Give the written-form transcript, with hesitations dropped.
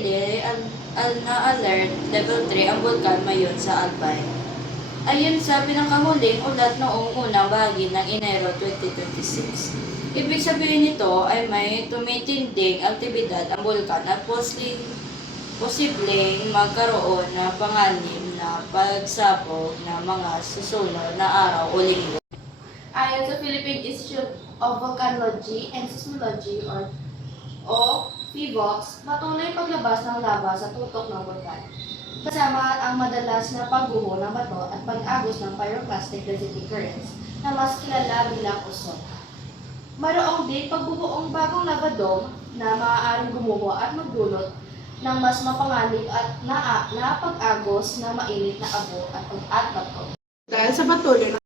nananatili na alert level 3 ang bulkan Mayon sa Albay. Ayon sa pinakahuling ulat noong unang bahagi ng Enero 2026. Ibig sabihin nito ay may tumitinding aktibidad ang bulkan at posibleng magkaroon ng panganib na pagsabog ng mga susunod na araw o linggo. Ayon sa Philippine Institute of Volcanology and Seismology o PHIVOLCS, patuloy paglabas ng lava sa tutok ng bulkan, kasama ang madalas na pagguho ng bato at pag-agos ng pyroclastic density currents na mas kilala bilang uson. Mayroong din pagbubuong bagong lava dome na maaaring gumuho at magdulot ng mas mapanganib at na pag-agos na mainit na abo at bato. Dahil sa patuloy na